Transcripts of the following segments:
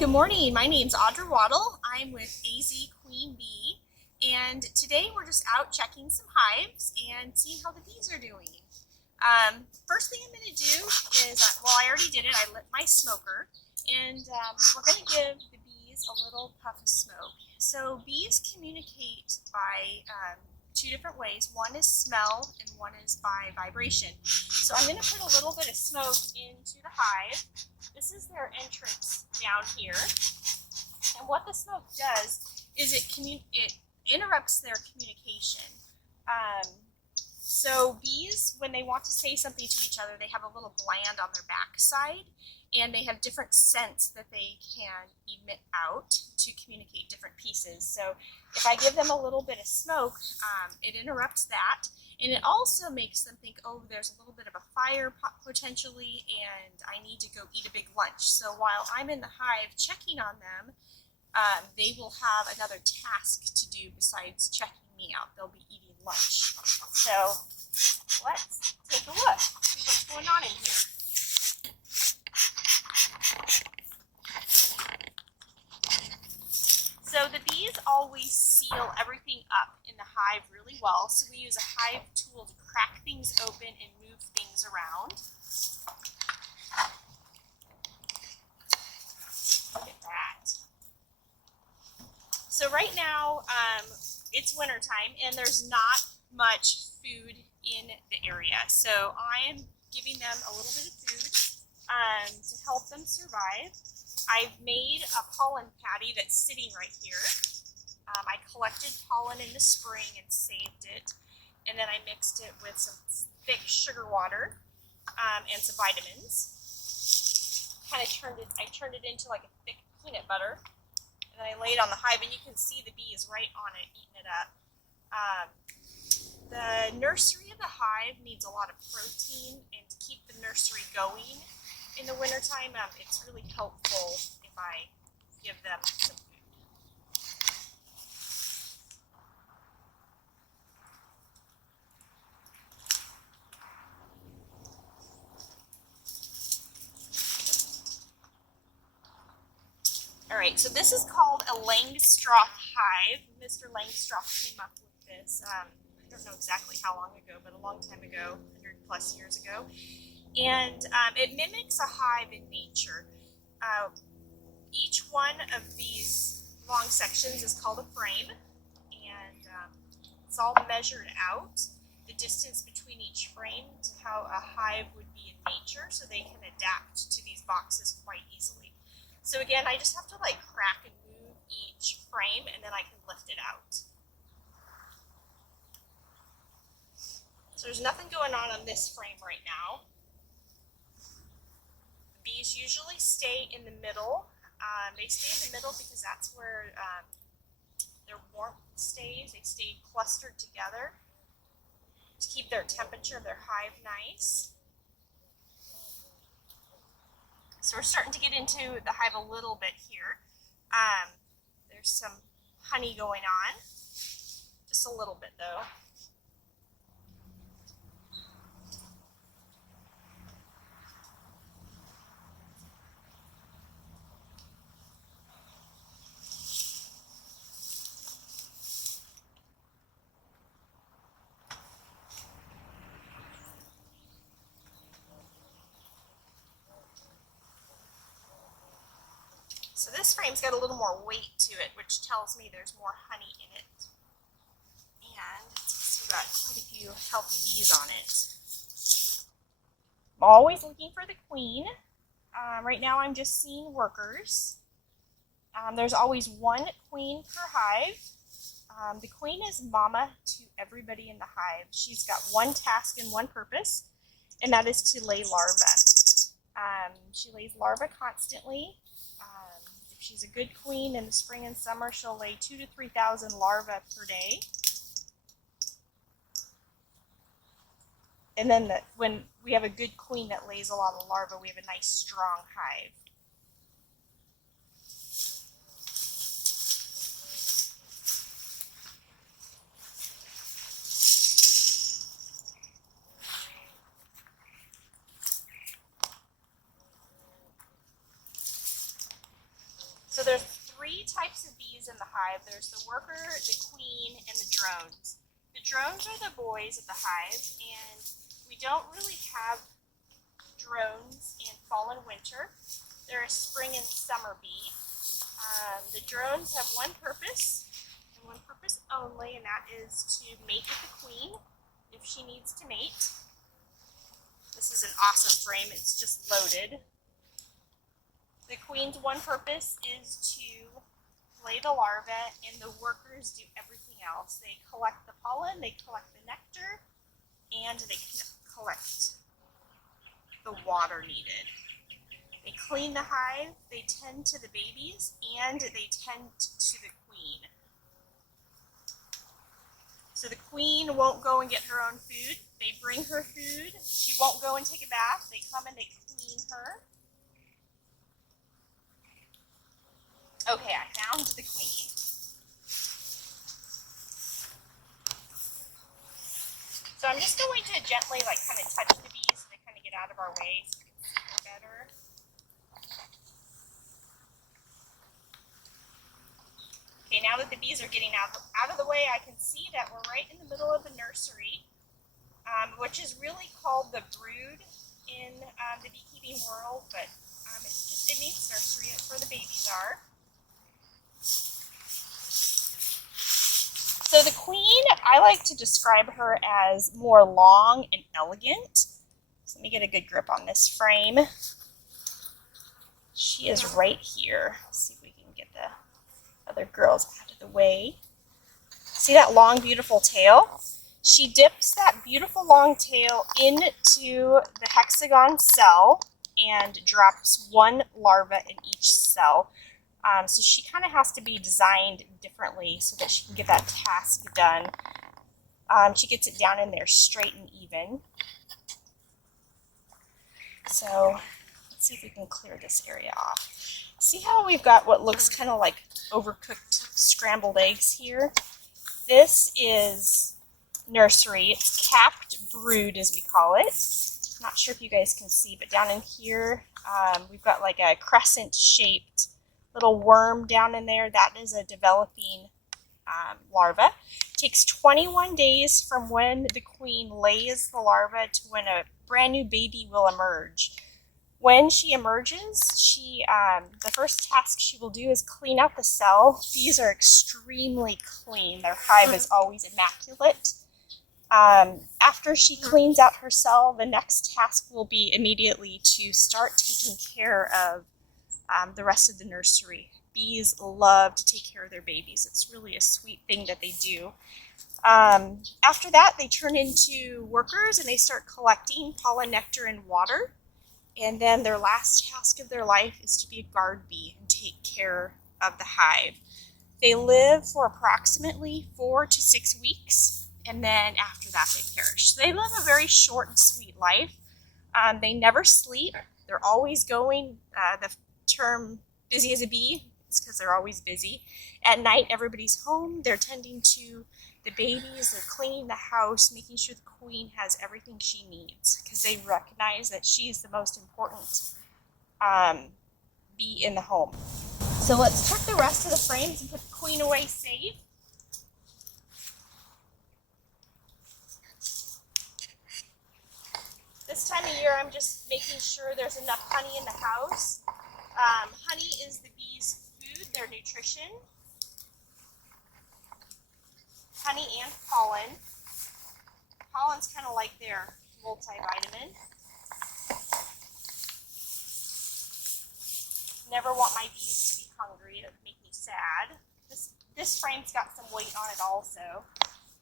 Good morning. My name's Audra Waddle. I'm with AZ Queen Bee, and today we're just out checking some hives and seeing how the bees are doing. First thing I'm going to do is, well, I already did it. I lit my smoker, and we're going to give the bees a little puff of smoke. So bees communicate by two different ways. One is smell and one is by vibration. So I'm going to put a little bit of smoke into the hive. This is their entrance down here. And what the smoke does is it interrupts their communication. So bees, when they want to say something to each other, they have a little gland on their backside, and they have different scents that they can emit out to communicate different pieces. So if I give them a little bit of smoke, it interrupts that, and it also makes them think, oh, there's a little bit of a fire potentially, and I need to go eat a big lunch. So while I'm in the hive checking on them, they will have another task to do besides checking me out. They'll be eating lunch. So let's take a look, see what's going on in here. So the bees always seal everything up in the hive really well. So we use a hive tool to crack things open and move things around. Look at that. So right now, it's wintertime and there's not much food in the area. So I am giving them a little bit of food to help them survive. I've made a pollen patty that's sitting right here. I collected pollen in the spring and saved it, and then I mixed it with some thick sugar water and some vitamins. I turned it into like a thick peanut butter, and then I laid it on the hive, and you can see the bee is right on it, eating it up. The nursery of the hive needs a lot of protein, and to keep the nursery going in the wintertime, it's really helpful if I give them some food. All right, so this is called a Langstroth hive. Mr. Langstroth came up with this, I don't know exactly how long ago, but a long time ago, 100 plus years ago. And it mimics a hive in nature. Each one of these long sections is called a frame, and it's all measured out, the distance between each frame to how a hive would be in nature, so they can adapt to these boxes quite easily. So again, I just have to like crack and move each frame, and then I can lift it out. So there's nothing going on this frame right now. Bees usually stay in the middle. They stay in the middle because that's where their warmth stays. They stay clustered together to keep their temperature of their hive nice. So we're starting to get into the hive a little bit here. There's some honey going on, just a little bit though. So this frame's got a little more weight to it, which tells me there's more honey in it. And it's got quite a few healthy bees on it. I'm always looking for the queen. Right now I'm just seeing workers. There's always one queen per hive. The queen is mama to everybody in the hive. She's got one task and one purpose, and that is to lay larvae. She lays larvae constantly. If she's a good queen in the spring and summer, she'll lay 2,000 to 3,000 larvae per day. And then when we have a good queen that lays a lot of larvae, we have a nice strong hive. three types of bees in the hive. There's the worker, the queen, and the drones. The drones are the boys of the hive, and we don't really have drones in fall and winter. They're a spring and summer bee. The drones have one purpose, and one purpose only, and that is to mate with the queen if she needs to mate. This is an awesome frame. It's just loaded. The queen's one purpose is to lay the larvae, and the workers do everything else. They collect the pollen, they collect the nectar, and they collect the water needed. They clean the hive, they tend to the babies, and they tend to the queen. So the queen won't go and get her own food. They bring her food. She won't go and take a bath. They come and they clean her. Okay, I found the queen. So I'm just going to gently kind of touch the bees so they kind of get out of our way so we can see her better. Okay, now that the bees are getting out of the way, I can see that we're right in the middle of the nursery, which is really called the brood in the beekeeping world, but it means nursery. It's where the babies are. So the queen, I like to describe her as more long and elegant. So let me get a good grip on this frame. She is right here. Let's see if we can get the other girls out of the way. See that long, beautiful tail? She dips that beautiful long tail into the hexagon cell and drops one larva in each cell. So she kind of has to be designed differently so that she can get that task done. She gets it down in there straight and even. So let's see if we can clear this area off. See how we've got what looks kind of like overcooked scrambled eggs here? This is nursery. It's capped brood, as we call it. Not sure if you guys can see, but down in here, we've got like a crescent-shaped little worm down in there. That is a developing larva. It takes 21 days from when the queen lays the larva to when a brand new baby will emerge. When she emerges, the first task she will do is clean out the cell. Bees are extremely clean. Their hive is always immaculate. After she cleans out her cell, the next task will be immediately to start taking care of the rest of the nursery. Bees love to take care of their babies. It's really a sweet thing that they do. After that, they turn into workers and they start collecting pollen, nectar, and water. And then their last task of their life is to be a guard bee and take care of the hive. They live for approximately 4 to 6 weeks, and then after that they perish. So they live a very short and sweet life. They never sleep. They're always going. The term busy as a bee is because they're always busy. At night, everybody's home. They're tending to the babies. They're cleaning the house, making sure the queen has everything she needs because they recognize that she's the most important bee in the home. So let's check the rest of the frames and put the queen away safe. This time of year, I'm just making sure there's enough honey in the house. Honey is the bees' food, their nutrition. Honey and pollen. Pollen's kind of like their multivitamin. Never want my bees to be hungry. It would make me sad. This frame's got some weight on it also,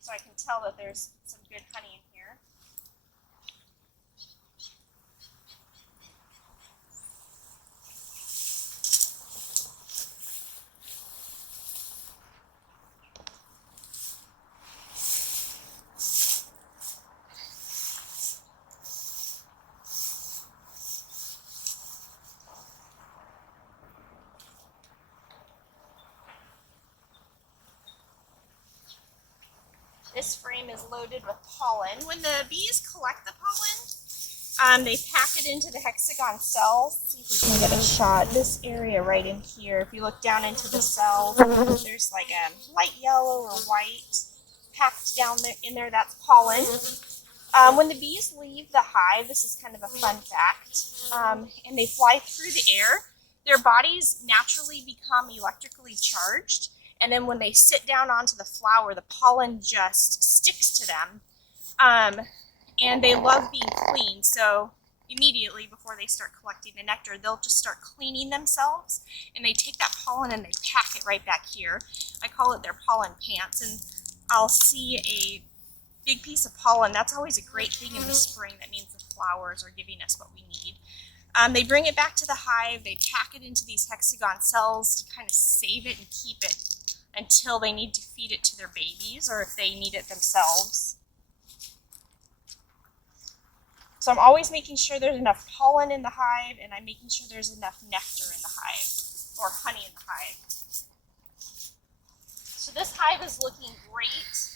so I can tell that there's some good honey in here. This frame is loaded with pollen. When the bees collect the pollen, They pack it into the hexagon cells. Let's see if we can get a shot. This area right in here, if you look down into the cells, there's like a light yellow or white packed down there, in there. That's pollen. When the bees leave the hive, this is kind of a fun fact, and they fly through the air, their bodies naturally become electrically charged, and then when they sit down onto the flower, the pollen just sticks to them, and they love being clean, so immediately before they start collecting the nectar, they'll just start cleaning themselves, and they take that pollen and they pack it right back here. I call it their pollen pants, and I'll see a big piece of pollen. That's always a great thing in the spring. That means the flowers are giving us what we need. They bring it back to the hive. They pack it into these hexagon cells to kind of save it and keep it until they need to feed it to their babies or if they need it themselves. So I'm always making sure there's enough pollen in the hive, and I'm making sure there's enough nectar in the hive, or honey in the hive. So this hive is looking great.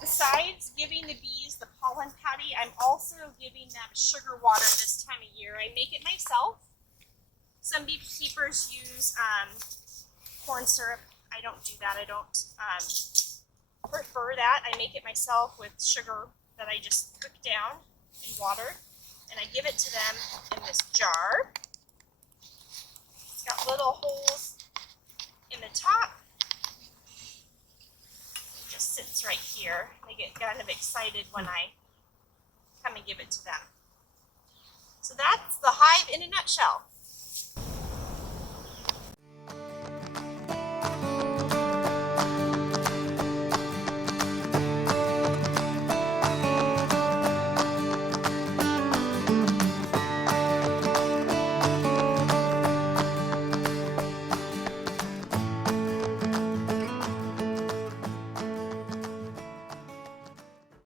Besides giving the bees the pollen patty, I'm also giving them sugar water this time of year. I make it myself. Some beekeepers use corn syrup. I don't do that. I don't prefer that. I make it myself with sugar that I just cook down in water, and I give it to them in this jar. It's got little holes in the top. Sits right here. They get kind of excited when I come and give it to them. So that's the hive in a nutshell.